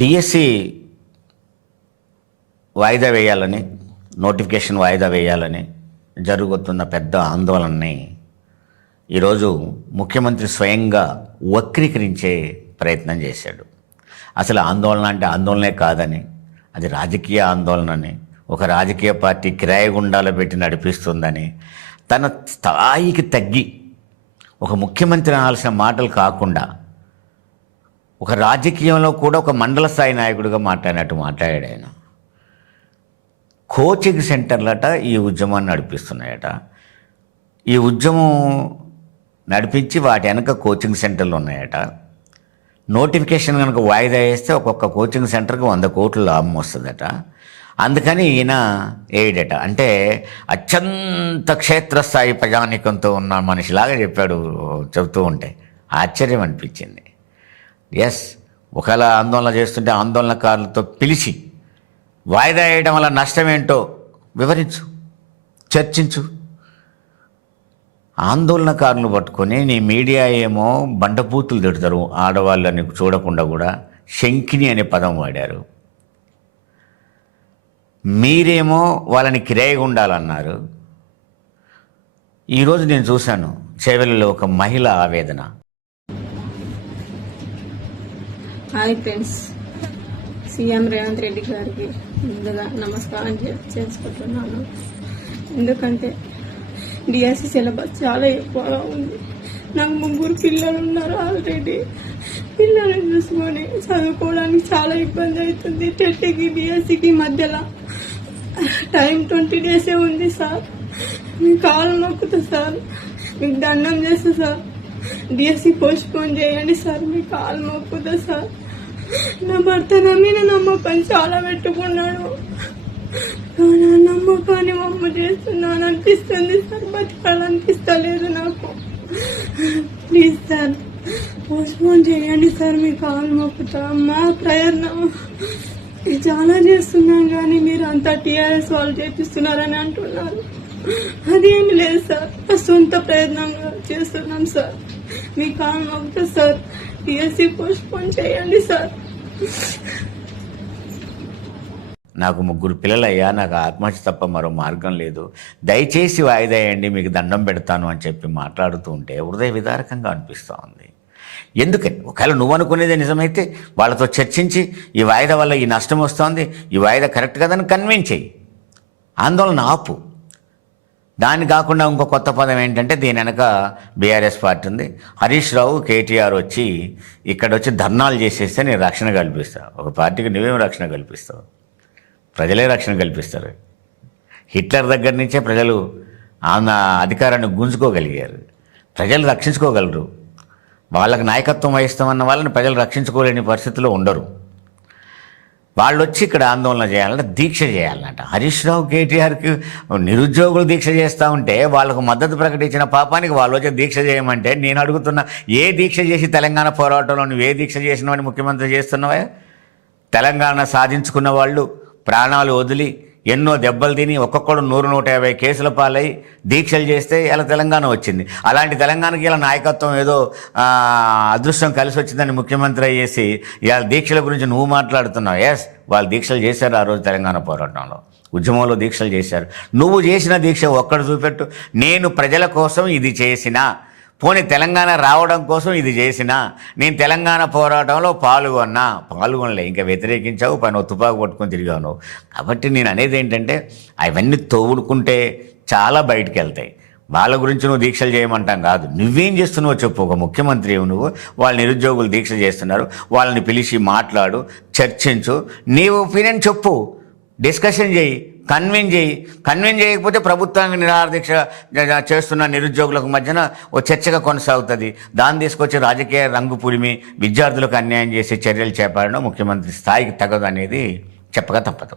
DSC వాయిదా వేయాలని, notification వాయిదా వేయాలని జరుగుతున్న పెద్ద ఆందోళనని ఈరోజు ముఖ్యమంత్రి స్వయంగా వక్రీకరించే ప్రయత్నం చేశాడు. అసలు ఆందోళన అంటే ఆందోళనే కాదని, అది రాజకీయ ఆందోళనని, ఒక రాజకీయ పార్టీ కిరాయి గుండాలు పెట్టి నడిపిస్తుందని, తన స్థాయికి తగ్గి ఒక ముఖ్యమంత్రి అనాల్సిన మాటలు కాకుండా ఒక రాజకీయంలో కూడా ఒక మండల స్థాయి నాయకుడిగా మాట్లాడినట్టు మాట్లాడాడు ఆయన. కోచింగ్ సెంటర్లట ఈ ఉద్యమాన్ని నడిపిస్తున్నాయట. ఈ ఉద్యమం నడిపించి వాటి వెనక కోచింగ్ సెంటర్లు ఉన్నాయట. నోటిఫికేషన్ కనుక వాయిదా వేస్తే ఒక్కొక్క కోచింగ్ సెంటర్కి 100 కోట్ల లాభం వస్తుందట. అందుకని ఈయన ఏడట అంటే అత్యంత క్షేత్రస్థాయి ప్రజానీకంతో ఉన్న మనిషిలాగా చెబుతూ ఉంటే ఆశ్చర్యం అనిపించింది. ఎస్, ఒకవేళ ఆందోళన చేస్తుంటే ఆందోళనకారులతో పిలిచి వాయిదా వేయడం వల్ల నష్టం ఏంటో వివరించు, చర్చించు. ఆందోళనకారులు పట్టుకొని నీ మీడియా ఏమో బండపూతులు తిడతారు, ఆడవాళ్ళని చూడకుండా కూడా శంకిని అనే పదం వాడారు. మీరేమో వాళ్ళని కిరాయిగా ఉండాలన్నారు. ఈరోజు నేను చూశాను చేవెళ్ళలో ఒక మహిళ ఆవేదన. Hi friends, CM Revanth Reddy గారికి ముందుగా నమస్కారం చేసుకుంటున్నాను. ఎందుకంటే డిఎస్సి సిలబస్ చాలా ఎక్కువగా ఉంది. నాకు 3 పిల్లలు ఉన్నారు. ఆల్రెడీ పిల్లలను చూసుకొని చదువుకోవడానికి చాలా ఇబ్బంది అవుతుంది. టెట్కి డిఎస్సికి మధ్యలో టైం 20 డేసే ఉంది సార్. మీ కాలు నొక్కుతా సార్, మీకు దండం చేస్తా సార్. డిఎస్సి పోస్ట్ పోన్ చేయండి సార్, మీ కాలు నొక్కుతా సార్. నా భర్త నా మీద నమ్మకం చాలా పెట్టుకున్నాడు. నా నమ్మకాన్ని మమ్మ చేస్తున్నాను అనిపిస్తుంది సార్. బతకాలనిపిస్తలేదు నాకు. ప్లీజ్ సార్, పోస్ట్ పోన్ చేయండి సార్, మీ కాలు మొక్కుతా. మా ప్రయత్నం చాలా చేస్తున్నాం కానీ మీరు అంతా టీఆర్ఎస్ వాళ్ళు చేపిస్తున్నారని అంటున్నారు. అదేమి లేదు సార్, సొంత ప్రయత్నంగా చేస్తున్నాం సార్. మీ కాలు మొక్కుతా సార్. డిఎస్సి పోస్ట్ పోన్ చేయండి సార్. నాకు 3 పిల్లలయ్యా, నాకు ఆత్మహత్య తప్ప మరో మార్గం లేదు, దయచేసి వాయిదా వేయండి, మీకు దండం పెడతాను అని చెప్పి మాట్లాడుతూ ఉంటే హృదయ విదారకంగా అనిపిస్తూ ఉంది. ఎందుకని ఒకవేళ నువ్వు అనుకునేది నిజమైతే వాళ్ళతో చర్చించి ఈ వాయిదా వల్ల ఈ నష్టం వస్తుంది, ఈ వాయిదా కరెక్ట్ కదని కన్విన్స్ చెయ్యి, ఆందోళన ఆపు. దాన్ని కాకుండా ఇంకో కొత్త పదం ఏంటంటే దీని వెనక బీఆర్ఎస్ పార్టీ ఉంది. హరీష్ రావు, కేటీఆర్ వచ్చి ఇక్కడ వచ్చి ధర్నాలు చేసేస్తే నేను రక్షణ కల్పిస్తాను. ఒక పార్టీకి నువ్వేం రక్షణ కల్పిస్తావు? ప్రజలే రక్షణ కల్పిస్తారు. హిట్లర్ దగ్గర నుంచే ప్రజలు అధికారాన్ని గుంజుకోగలిగారు. ప్రజలు రక్షించుకోగలరు. వాళ్ళకి నాయకత్వం వహిస్తామన్న వాళ్ళని ప్రజలు రక్షించుకోలేని పరిస్థితిలో ఉండరు. వాళ్ళు వచ్చి ఇక్కడ ఆందోళన చేయాలంటే దీక్ష చేయాలన్నట. హరీష్ రావు, కేటీఆర్కి నిరుద్యోగులు దీక్ష చేస్తూ ఉంటే వాళ్ళకు మద్దతు ప్రకటించిన పాపానికి వాళ్ళు వచ్చి దీక్ష చేయమంటే నేను అడుగుతున్నా, ఏ దీక్ష చేసి తెలంగాణ పోరాటంలో నువ్వు ఏ దీక్ష చేసినావని ముఖ్యమంత్రి చేస్తున్నావా? తెలంగాణ సాధించుకున్న వాళ్ళు ప్రాణాలు వదిలి ఎన్నో దెబ్బలు తిని ఒక్కొక్కడు 100-150 కేసుల పాలై దీక్షలు చేస్తే ఇలా తెలంగాణ వచ్చింది. అలాంటి తెలంగాణకి ఇలా నాయకత్వం ఏదో అదృష్టం కలిసి వచ్చిందని ముఖ్యమంత్రి అయ్యేసి ఇలా దీక్షల గురించి నువ్వు మాట్లాడుతున్నావు. ఎస్, వాళ్ళు దీక్షలు చేశారు. ఆ రోజు తెలంగాణ పోరాటంలో, ఉద్యమంలో దీక్షలు చేశారు. నువ్వు చేసిన దీక్ష ఒక్కడు చూపెట్టు. నేను ప్రజల కోసం ఇది చేసిన, పోనీ తెలంగాణ రావడం కోసం ఇది చేసిన, నేను తెలంగాణ పోరాటంలో పాల్గొనలే, ఇంకా వ్యతిరేకించావు, పైన తుపాకు పట్టుకొని తిరిగాను. కాబట్టి నేను అనేది ఏంటంటే అవన్నీ తోడుకుంటే చాలా బయటికి వెళ్తాయి. వాళ్ళ గురించి నువ్వు దీక్షలు చేయమంటాం కాదు, నువ్వేం చేస్తున్నావో చెప్పు. ఒక ముఖ్యమంత్రి నువ్వు, వాళ్ళ నిరుద్యోగులు దీక్ష చేస్తున్నారు, వాళ్ళని పిలిచి మాట్లాడు, చర్చించు, నీ ఒపీనియన్ చెప్పు, డిస్కషన్ చేయి, కన్విన్స్ చేయకపోతే ప్రభుత్వానికి నిరాదీక్ష చేస్తున్న నిరుద్యోగులకు మధ్యన ఓ చర్చగా కొనసాగుతుంది. దాన్ని తీసుకొచ్చి రాజకీయ రంగు పులిమి విద్యార్థులకు అన్యాయం చేసే చర్యలు చేపట్టడం ముఖ్యమంత్రి స్థాయికి తగదు అనేది చెప్పక తప్పదు.